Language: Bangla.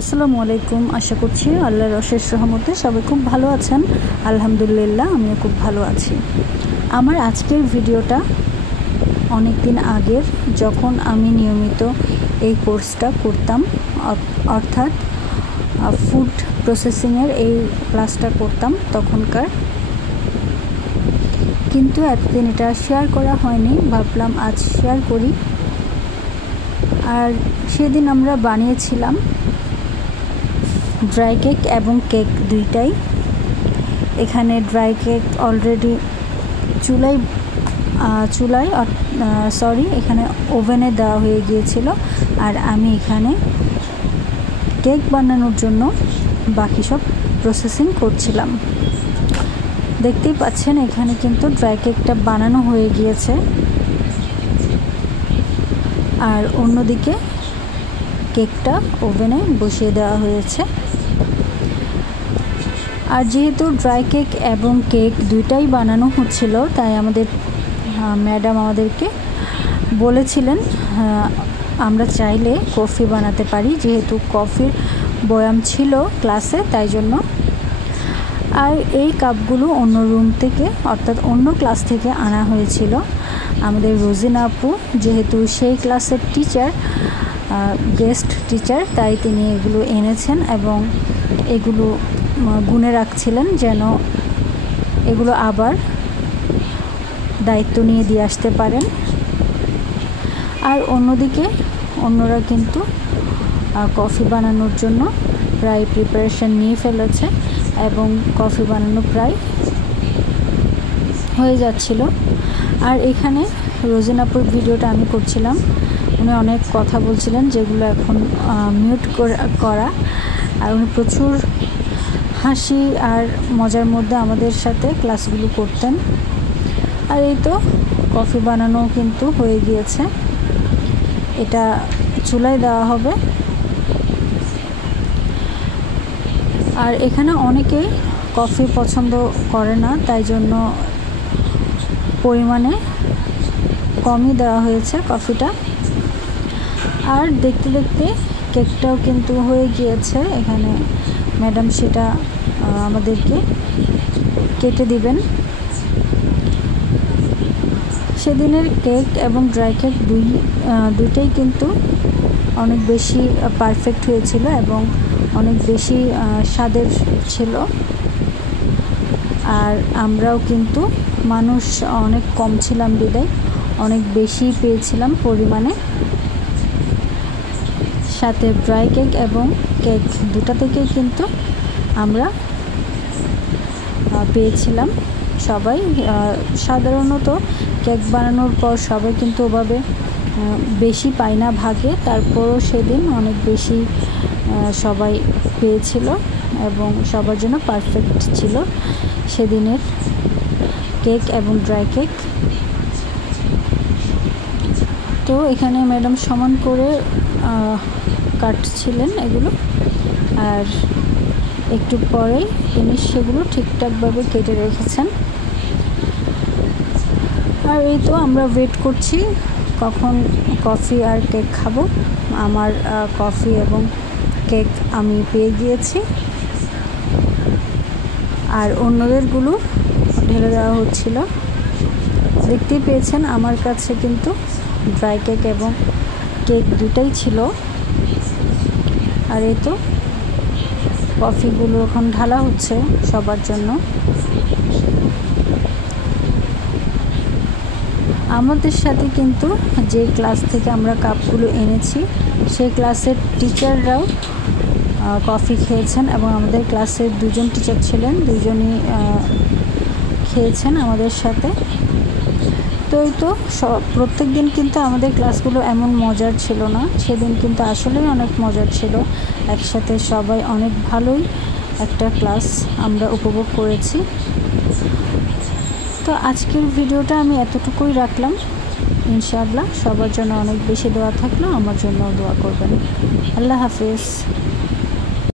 আসসালামু আলাইকুম। আশা করছি আল্লাহর অশেষ রহমতে সবাই খুব ভালো আছেন। আলহামদুলিল্লাহ, আমিও খুব ভালো আছি। আমার আজকের ভিডিওটা অনেক দিন আগের, যখন আমি নিয়মিত এই কোর্সটা করতাম, অর্থাৎ ফুড প্রসেসিংয়ের এই ক্লাসটা করতাম তখনকার। কিন্তু এতদিন এটা শেয়ার করা হয়নি, ভাবলাম আজ শেয়ার করি। আর সেদিন আমরা বানিয়েছিলাম ড্রাই কেক এবং কেক দুইটাই। এখানে ড্রাই কেক অলরেডি এখানে ওভেনে দেওয়া হয়ে গিয়েছিল, আর আমি এখানে কেক বানানোর জন্য বাকি সব প্রসেসিং করছিলাম। দেখতেই পাচ্ছেন এখানে কিন্তু ড্রাই কেকটা বানানো হয়ে গিয়েছে, আর অন্যদিকে কেকটা ওভেনে বসিয়ে দেওয়া হয়েছে। আর যেহেতু ড্রাই কেক এবং কেক দুইটাই বানানো হচ্ছিল, তাই আমাদের ম্যাডাম আমাদেরকে বলেছিলেন আমরা চাইলে কফি বানাতে পারি, যেহেতু কফির বয়াম ছিল ক্লাসে, তাই জন্য। আর এই কাপগুলো অন্য রুম থেকে, অর্থাৎ অন্য ক্লাস থেকে আনা হয়েছিল। আমাদের রোজিনা আপু যেহেতু সেই ক্লাসের টিচার, গেস্ট টিচার, তাই তিনি এগুলো এনেছেন এবং এগুলো গুনে রাখছিলেন যেন এগুলো আবার দায়িত্ব নিয়ে দিয়ে আসতে পারেন। আর অন্যদিকে অন্যরা কিন্তু কফি বানানোর জন্য প্রায় প্রিপারেশন নিয়ে ফেলেছে এবং কফি বানানো প্রায় হয়ে যাচ্ছিল। আর এখানে রোজিনাপুর ভিডিওটা আমি করছিলাম, উনি অনেক কথা বলছিলেন যেগুলো এখন মিউট করা, আর উনি প্রচুর হাসি আর মজার মধ্যে আমাদের সাথে ক্লাসগুলো করতেন। আর এই তো কফি বানানো কিন্তু হয়ে গিয়েছে, এটা চুলায় দেওয়া হবে। আর এখানে অনেকেই কফি পছন্দ করে না, তাই জন্য পরিমাণে কমই দেওয়া হয়েছে কফিটা। আর দেখতে দেখতে কেকটাও কিন্তু হয়ে গিয়েছে। এখানে ম্যাডাম সেটা আমাদেরকে কেটে দিবেন। সেদিনের কেক এবং ড্রাই কেক দুইটাই কিন্তু অনেক বেশি পারফেক্ট হয়েছিল এবং অনেক বেশি স্বাদের ছিল। আর আমরাও কিন্তু মানুষ অনেক কম ছিলাম বিদায় অনেক বেশি পেয়েছিলাম পরিমাণে। সাথে ড্রাই কেক এবং কেক দুটা থেকেই কিন্তু আমরা পেয়েছিলাম সবাই। সাধারণত কেক বানানোর পর সবাই কিন্তু ওভাবে বেশি পায় না ভাগে, তারপরও সেদিন অনেক বেশি সবাই পেয়েছিল এবং সবার জন্য পারফেক্ট ছিল সেদিনের কেক এবং ড্রাই কেক। তো এখানে ম্যাডাম সমান করে কাটছিলেন এগুলো, আর একটু পরেই তিনি সেগুলো ঠিকঠাকভাবে কেটে রেখেছেন। আর এই তো আমরা ওয়েট করছি কখন কফি আর কেক খাবো। আমার কফি এবং কেক আমি পেয়ে গিয়েছি, আর অন্যদেরগুলো ঢেলে দেওয়া হচ্ছিল। দেখতেই পেয়েছেন আমার কাছে কিন্তু ড্রাই কেক এবং কেক দুটাই ছিল। আর এই তো কফিগুলো এখন ঢালা হচ্ছে সবার জন্য। আমাদের সাথে কিন্তু যে ক্লাস থেকে আমরা কাপগুলো এনেছি সেই ক্লাসের টিচাররাও কফি খেয়েছেন এবং আমাদের ক্লাসের দুজন টিচার ছিলেন, দুজনই খেয়েছেন আমাদের সাথে। তো এই তো প্রত্যেক দিন কিন্তু আমাদের ক্লাসগুলো এমন মজার ছিল না, সেদিন কিন্তু আসলেই অনেক মজার ছিল। একসাথে সবাই অনেক ভালোই একটা ক্লাস আমরা উপভোগ করেছি। তো আজকের ভিডিওটা আমি এতটুকুই রাখলাম। ইনশাআল্লাহ সবার জন্য অনেক বেশি দোয়া থাকলো, আমার জন্য দোয়া করবেন। আল্লাহ হাফেজ।